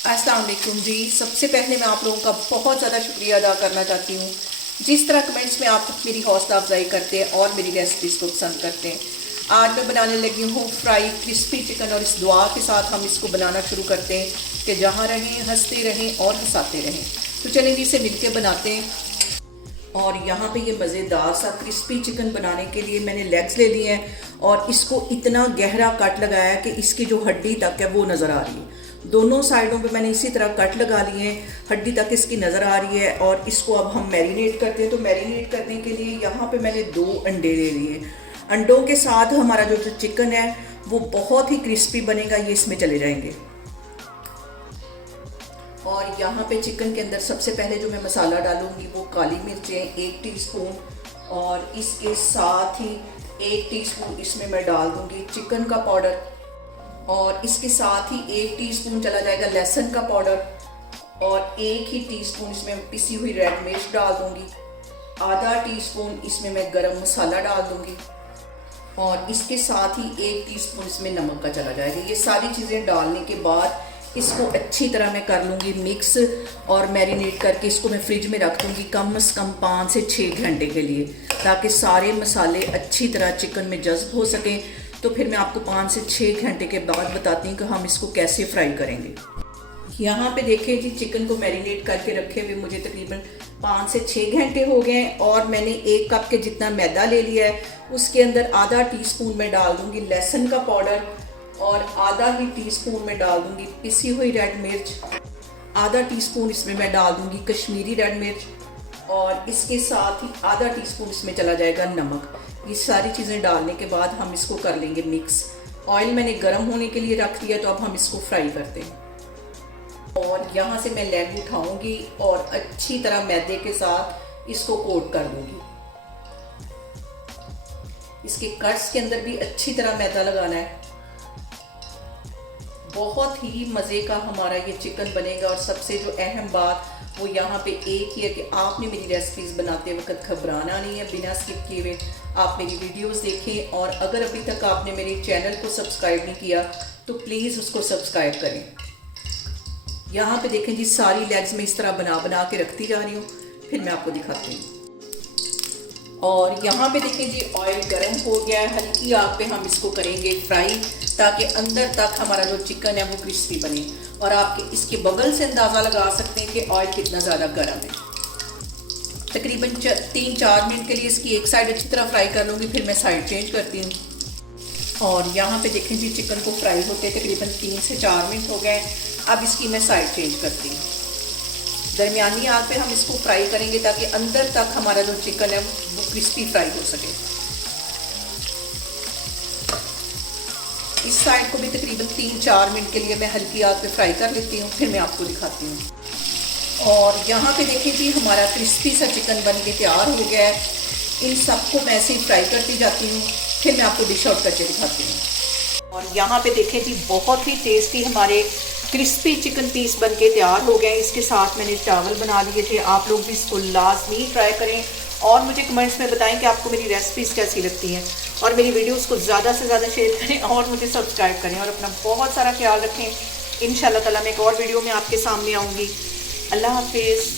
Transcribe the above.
अस्सलाम वालेकुम जी। सबसे पहले मैं आप लोगों का बहुत ज़्यादा शुक्रिया अदा करना चाहती हूँ जिस तरह कमेंट्स में आप मेरी हौसला अफजाई करते हैं और मेरी रेसिपीज़ को पसंद करते हैं। आज मैं बनाने लगी हूँ फ्राई क्रिस्पी चिकन और इस दुआ के साथ हम इसको बनाना शुरू करते हैं कि जहाँ रहें हंसते रहें और हंसाते रहें। तो चलें जी, इसे मिलके बनाते हैं। और यहाँ पे ये मज़ेदार सा क्रिस्पी चिकन बनाने के लिए मैंने लेग्स ले लिए हैं और इसको इतना गहरा कट लगाया है कि इसकी जो हड्डी तक है वो नज़र आ रही है। दोनों साइडों पे मैंने इसी तरह कट लगा लिए हैं, हड्डी तक इसकी नज़र आ रही है। और इसको अब हम मैरिनेट करते हैं। तो मैरिनेट करने के लिए यहाँ पे मैंने 2 अंडे ले लिए। अंडों के साथ हमारा जो चिकन है वो बहुत ही क्रिस्पी बनेगा, ये इसमें चले जाएंगे। और यहाँ पे चिकन के अंदर सबसे पहले जो मैं मसाला डालूंगी वो काली मिर्चें 1 टीस्पून, और इसके साथ ही 1 टीस्पून इसमें मैं डाल दूंगी चिकन का पाउडर, और इसके साथ ही 1 टीस्पून चला जाएगा लहसुन का पाउडर, और 1 ही टीस्पून इसमें पिसी हुई रेड मिर्च डाल दूंगी। आधा टीस्पून इसमें मैं गरम मसाला डाल दूंगी, और इसके साथ ही 1 टीस्पून इसमें नमक का चला जाएगा। ये सारी चीज़ें डालने के बाद इसको अच्छी तरह मैं कर लूँगी मिक्स, और मैरिनेट करके इसको मैं फ्रिज में रख दूँगी कम से कम 5 से 6 घंटे के लिए, ताकि सारे मसाले अच्छी तरह चिकन में जज्ब हो सकें। तो फिर मैं आपको 5 से 6 घंटे के बाद बताती हूँ कि हम इसको कैसे फ्राई करेंगे। यहाँ पे देखिए जी, चिकन को मैरिनेट करके रखे हुए मुझे तकरीबन 5 से 6 घंटे हो गए हैं। और मैंने 1 कप के जितना मैदा ले लिया है, उसके अंदर आधा टीस्पून में डाल दूँगी लहसुन का पाउडर, और आधा ही टीस्पून में डाल दूंगी पिसी हुई रेड मिर्च, आधा टीस्पून इसमें मैं डाल दूंगी कश्मीरी रेड मिर्च, और इसके साथ ही आधा टीस्पून इसमें चला जाएगा नमक। ये सारी चीज़ें डालने के बाद हम इसको कर लेंगे मिक्स। ऑयल मैंने गर्म होने के लिए रख दिया, तो अब हम इसको फ्राई करते हैं। और यहाँ से मैं लेग उठाऊंगी और अच्छी तरह मैदे के साथ इसको कोट कर दूंगी। इसके कट्स के अंदर भी अच्छी तरह मैदा लगाना है। बहुत ही मज़े का हमारा ये चिकन बनेगा। और सबसे जो अहम बात वो यहाँ पे एक ही है कि आपने मेरी रेसिपीज़ बनाते वक्त घबराना नहीं है, बिना स्किप किए हुए आप मेरी वीडियोस देखें। और अगर अभी तक आपने मेरे चैनल को सब्सक्राइब नहीं किया तो प्लीज़ उसको सब्सक्राइब करें। यहाँ पे देखें जी, सारी लेग्स में इस तरह बना बना के रखती जा रही हूँ, फिर मैं आपको दिखाती हूँ। और यहाँ पे देखें जी, ऑयल गर्म हो गया है, हल्की आग पे हम इसको करेंगे फ्राई, ताकि अंदर तक हमारा जो चिकन है वो क्रिस्पी बने। और आप इसके बबल से अंदाज़ा लगा सकते हैं कि ऑयल कितना ज़्यादा गर्म है। तकरीबन 3-4 मिनट के लिए इसकी एक साइड अच्छी तरह फ्राई कर लूँगी, फिर मैं साइड चेंज करती हूँ। और यहाँ पे देखें जी, चिकन को फ्राई होते तकरीबन 3 से 4 मिनट हो गए। अब इसकी मैं साइड चेंज करती हूँ। दरमियानी आग पे हम इसको फ्राई करेंगे ताकि अंदर तक हमारा जो चिकन है वो क्रिस्पी फ्राई हो सके। इस साइड को भी तकरीबन 3-4 मिनट के लिए मैं हल्की आग पे फ्राई कर लेती हूँ, फिर मैं आपको दिखाती हूँ। और यहाँ पे देखिए जी, हमारा क्रिस्पी सा चिकन बन के तैयार हो गया है। इन सबको मैं ऐसे ही फ्राई करती जाती हूँ, फिर मैं आपको डिश आउट करके दिखाती हूँ। और यहाँ पे देखें जी, बहुत ही टेस्टी हमारे क्रिस्पी चिकन पीस बन के तैयार हो गए। इसके साथ मैंने चावल बना लिए थे। आप लोग भी इसको लाजमी ट्राई करें और मुझे कमेंट्स में बताएं कि आपको मेरी रेसिपीज़ कैसी लगती हैं। और मेरी वीडियोस को ज़्यादा से ज़्यादा शेयर करें और मुझे सब्सक्राइब करें, और अपना बहुत सारा ख्याल रखें। इंशाल्लाह ताला मैं एक और वीडियो में आपके सामने आऊँगी। अल्लाह हाफिज़।